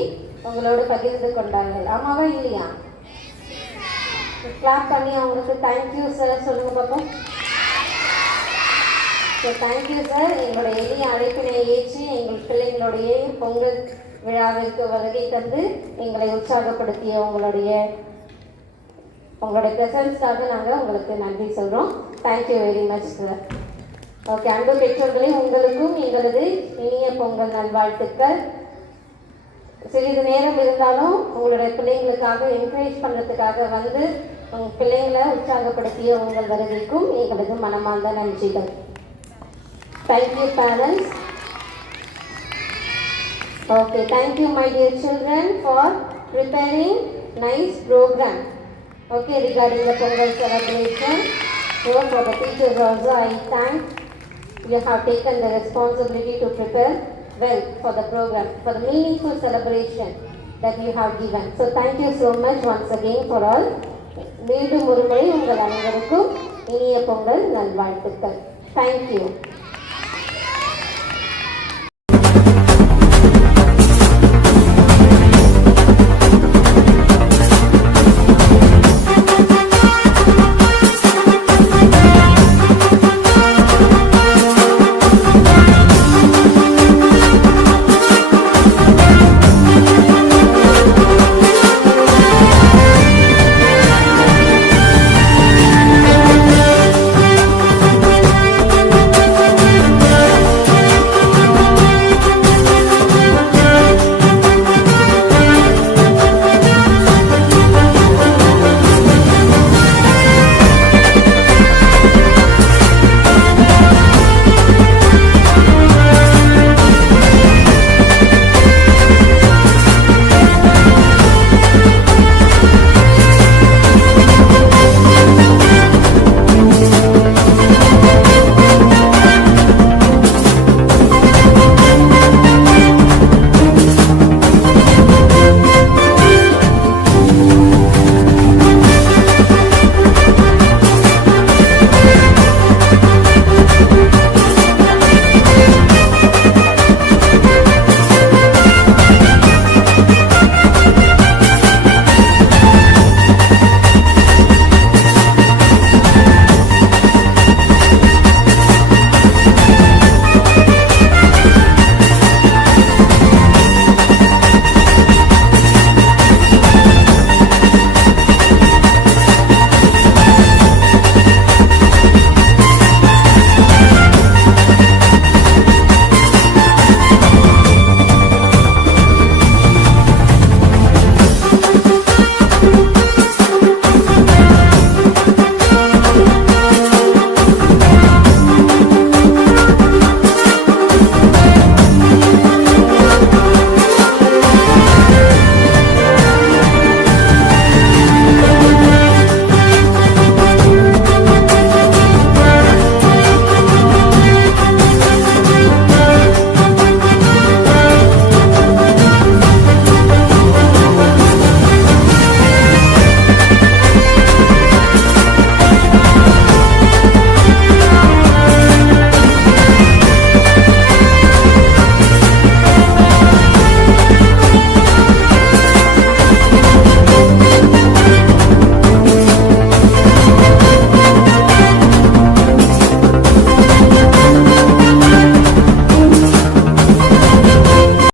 உங்களோடு பகிர்ந்து கொண்டார்கள். ஆமாவா இல்லையா? கிளாப் பண்ணி அவங்களுக்கு தேங்க்யூ சார் சொல்லுங்க பார்ப்போம். Thank you sir. எங்களுடைய எளிய அழைப்பினை ஏற்றி எங்கள் பிள்ளைங்களுடைய பொங்கல் விழாவிற்கு வருகை தந்து எங்களை உற்சாகப்படுத்திய உங்களுடைய ப்ரெசன்ஸ்க்காக நாங்கள் உங்களுக்கு நன்றி சொல்கிறோம். Thank you very much sir. Okay, அன்பு பெற்றோர்களே, உங்களுக்கும் எங்களது இனிய பொங்கல் நல்வாழ்த்துக்கள். சிறிது நேரம் இருந்தாலும் உங்களுடைய பிள்ளைங்களுக்காக என்கரேஜ் பண்ணுறதுக்காக வந்து உங்கள் பிள்ளைங்களை உற்சாகப்படுத்திய உங்கள் வருகைக்கும் எங்களது மனமார்ந்த நன்றிகள். Thank you parents. Okay, thank you my dear children for preparing nice program. Okay, regarding the Pongal celebration. So for the teachers also I thank you have taken the responsibility to prepare well for the program, for the meaningful celebration that you have given. So thank you so much once again for all. மீண்டும் ஒருமுறை உங்கள் அனைவருக்கும் இனிய பொங்கல் நல்வாழ்த்துக்கள். Thank you.